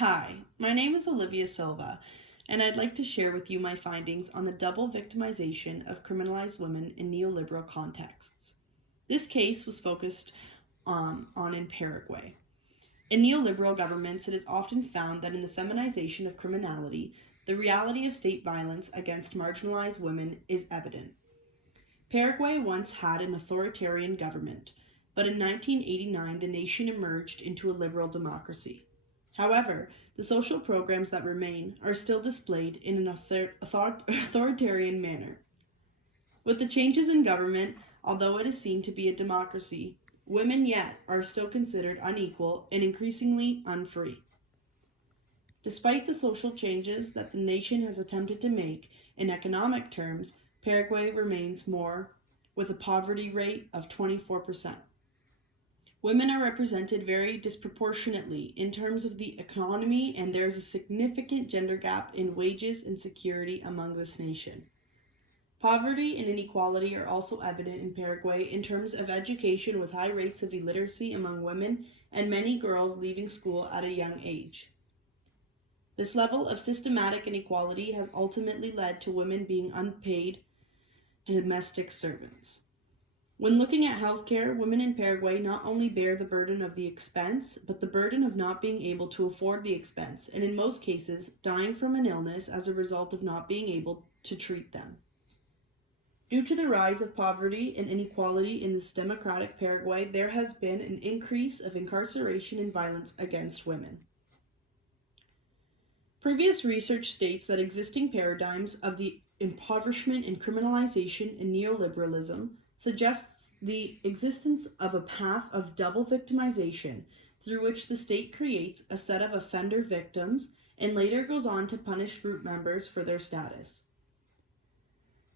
Hi, my name is Olivia Silva, and I'd like to share with you my findings on the double victimization of criminalized women in neoliberal contexts. This case was focused on in Paraguay. In neoliberal governments, it is often found that in the feminization of criminality, the reality of state violence against marginalized women is evident. Paraguay once had an authoritarian government, but in 1989 the nation emerged into a liberal democracy. However, the social programs that remain are still displayed in an authoritarian manner. With the changes in government, although it is seen to be a democracy, women yet are still considered unequal and increasingly unfree. Despite the social changes that the nation has attempted to make, in economic terms, Paraguay remains more with a poverty rate of 24%. Women are represented very disproportionately in terms of the economy, and there is a significant gender gap in wages and security among this nation. Poverty and inequality are also evident in Paraguay in terms of education, with high rates of illiteracy among women and many girls leaving school at a young age. This level of systematic inequality has ultimately led to women being unpaid domestic servants. When looking at healthcare, women in Paraguay not only bear the burden of the expense, but the burden of not being able to afford the expense, and in most cases, dying from an illness as a result of not being able to treat them. Due to the rise of poverty and inequality in this democratic Paraguay, there has been an increase of incarceration and violence against women. Previous research states that existing paradigms of the impoverishment and criminalization and neoliberalism suggests the existence of a path of double victimization through which the state creates a set of offender victims and later goes on to punish group members for their status.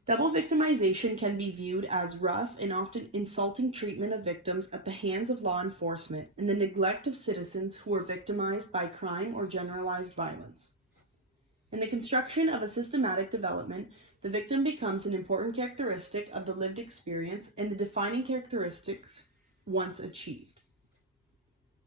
Double victimization can be viewed as rough and often insulting treatment of victims at the hands of law enforcement and the neglect of citizens who are victimized by crime or generalized violence. In the construction of a systematic development, the victim becomes an important characteristic of the lived experience and the defining characteristics once achieved.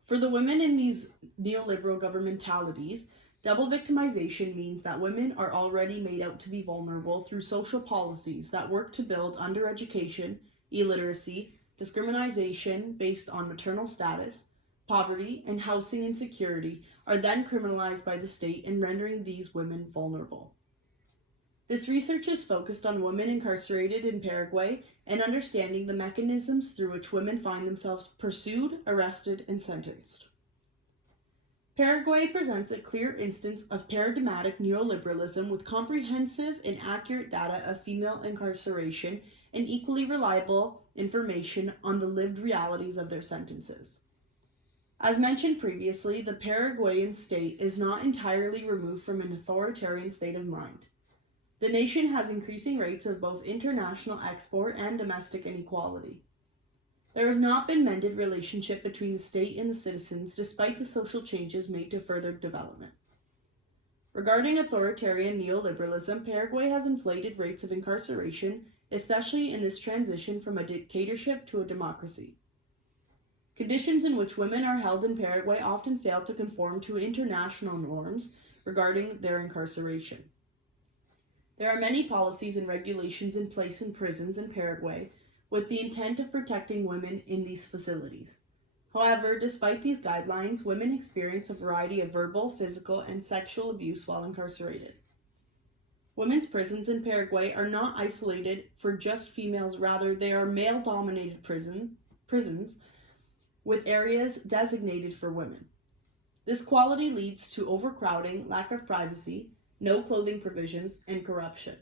For the women in these neoliberal governmentalities, double victimization means that women are already made out to be vulnerable through social policies that work to build undereducation, illiteracy, discrimination based on maternal status, poverty, and housing insecurity are then criminalized by the state in rendering these women vulnerable. This research is focused on women incarcerated in Paraguay and understanding the mechanisms through which women find themselves pursued, arrested, and sentenced. Paraguay presents a clear instance of paradigmatic neoliberalism with comprehensive and accurate data of female incarceration and equally reliable information on the lived realities of their sentences. As mentioned previously, the Paraguayan state is not entirely removed from an authoritarian state of mind. The nation has increasing rates of both international export and domestic inequality. There has not been mended relationship between the state and the citizens despite the social changes made to further development. Regarding authoritarian neoliberalism, Paraguay has inflated rates of incarceration, especially in this transition from a dictatorship to a democracy. Conditions in which women are held in Paraguay often fail to conform to international norms regarding their incarceration. There are many policies and regulations in place in prisons in Paraguay with the intent of protecting women in these facilities. However, despite these guidelines, women experience a variety of verbal, physical, and sexual abuse while incarcerated. Women's prisons in Paraguay are not isolated for just females, rather they are male-dominated prisons with areas designated for women. This quality leads to overcrowding, lack of privacy, no clothing provisions, and corruption.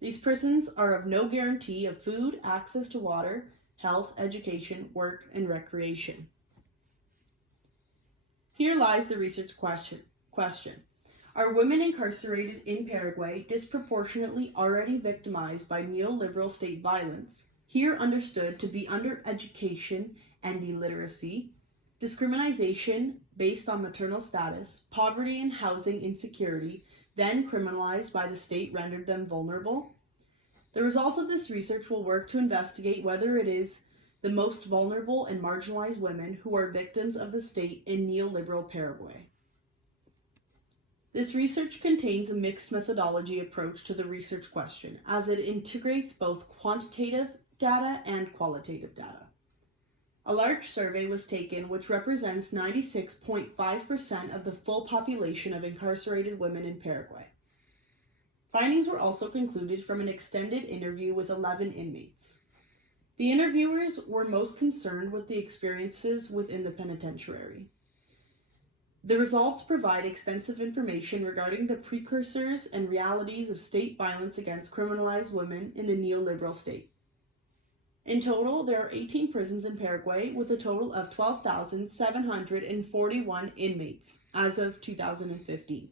These prisons are of no guarantee of food, access to water, health, education, work, and recreation. Here lies the research question. Are women incarcerated in Paraguay disproportionately already victimized by neoliberal state violence, here understood to be undereducation and illiteracy, discrimination based on maternal status, poverty and housing insecurity, then criminalized by the state rendered them vulnerable? The result of this research will work to investigate whether it is the most vulnerable and marginalized women who are victims of the state in neoliberal Paraguay. This research contains a mixed methodology approach to the research question, as it integrates both quantitative data and qualitative data. A large survey was taken, which represents 96.5% of the full population of incarcerated women in Paraguay. Findings were also concluded from an extended interview with 11 inmates. The interviewers were most concerned with the experiences within the penitentiary. The results provide extensive information regarding the precursors and realities of state violence against criminalized women in the neoliberal state. In total, there are 18 prisons in Paraguay with a total of 12,741 inmates as of 2015.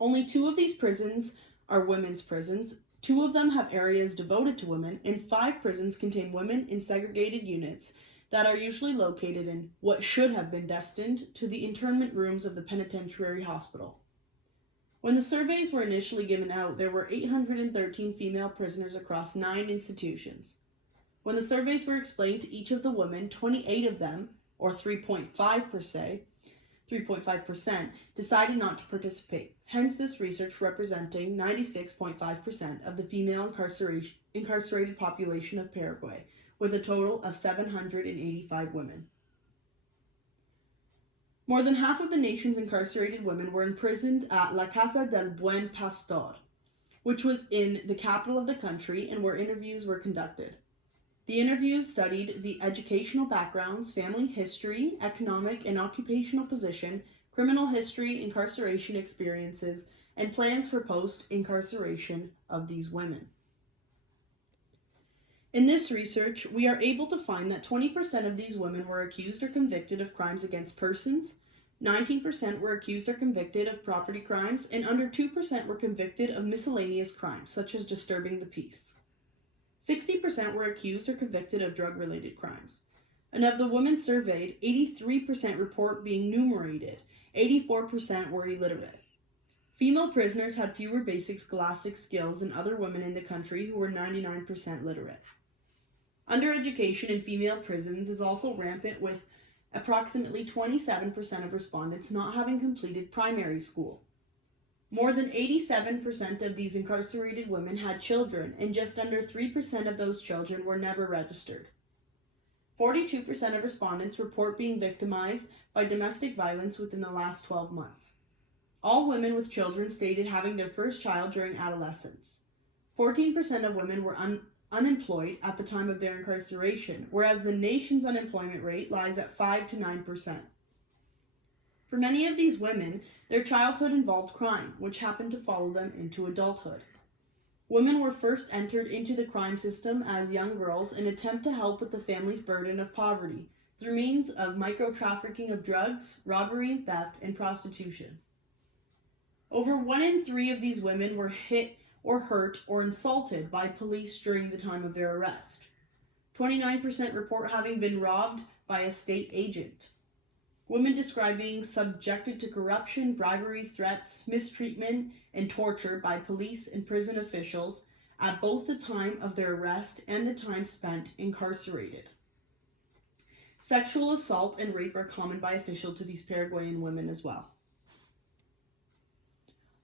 Only 2 of these prisons are women's prisons. 2 of them have areas devoted to women, and 5 prisons contain women in segregated units that are usually located in what should have been destined to the internment rooms of the penitentiary hospital. When the surveys were initially given out, there were 813 female prisoners across 9 institutions. When the surveys were explained to each of the women, 28 of them, or 3.5%, decided not to participate. Hence, this research representing 96.5% of the female incarcerated population of Paraguay, with a total of 785 women. More than half of the nation's incarcerated women were imprisoned at La Casa del Buen Pastor, which was in the capital of the country and where interviews were conducted. The interviews studied the educational backgrounds, family history, economic and occupational position, criminal history, incarceration experiences, and plans for post-incarceration of these women. In this research, we are able to find that 20% of these women were accused or convicted of crimes against persons, 19% were accused or convicted of property crimes, and under 2% were convicted of miscellaneous crimes, such as disturbing the peace. 60% were accused or convicted of drug-related crimes. And of the women surveyed, 83% report being numerated, 84% were illiterate. Female prisoners had fewer basic scholastic skills than other women in the country, who were 99% literate. Undereducation in female prisons is also rampant, with approximately 27% of respondents not having completed primary school. More than 87% of these incarcerated women had children, and just under 3% of those children were never registered. 42% of respondents report being victimized by domestic violence within the last 12 months. All women with children stated having their first child during adolescence. 14% of women were unemployed at the time of their incarceration, whereas the nation's unemployment rate lies at 5 to 9%. For many of these women, their childhood involved crime, which happened to follow them into adulthood. Women were first entered into the crime system as young girls in an attempt to help with the family's burden of poverty through means of micro-trafficking of drugs, robbery, theft, and prostitution. Over 1 in 3 of these women were hit or hurt or insulted by police during the time of their arrest. 29% report having been robbed by a state agent. Women describe being subjected to corruption, bribery, threats, mistreatment, and torture by police and prison officials at both the time of their arrest and the time spent incarcerated. Sexual assault and rape are common by official to these Paraguayan women as well.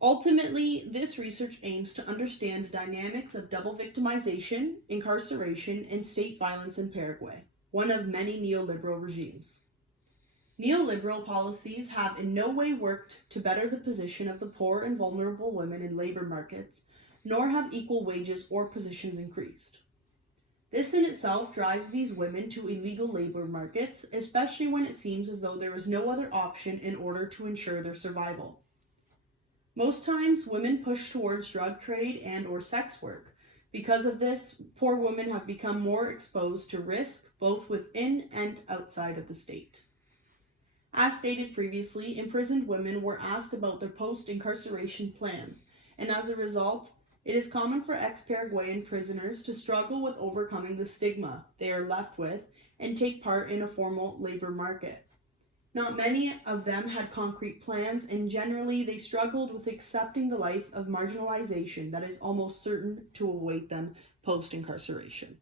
Ultimately, this research aims to understand the dynamics of double victimization, incarceration, and state violence in Paraguay, one of many neoliberal regimes. Neoliberal policies have in no way worked to better the position of the poor and vulnerable women in labor markets, nor have equal wages or positions increased. This in itself drives these women to illegal labor markets, especially when it seems as though there is no other option in order to ensure their survival. Most times, women push towards drug trade and or sex work. Because of this, poor women have become more exposed to risk, both within and outside of the state. As stated previously, imprisoned women were asked about their post-incarceration plans, and as a result, it is common for ex-Paraguayan prisoners to struggle with overcoming the stigma they are left with and take part in a formal labor market. Not many of them had concrete plans, and generally they struggled with accepting the life of marginalization that is almost certain to await them post-incarceration.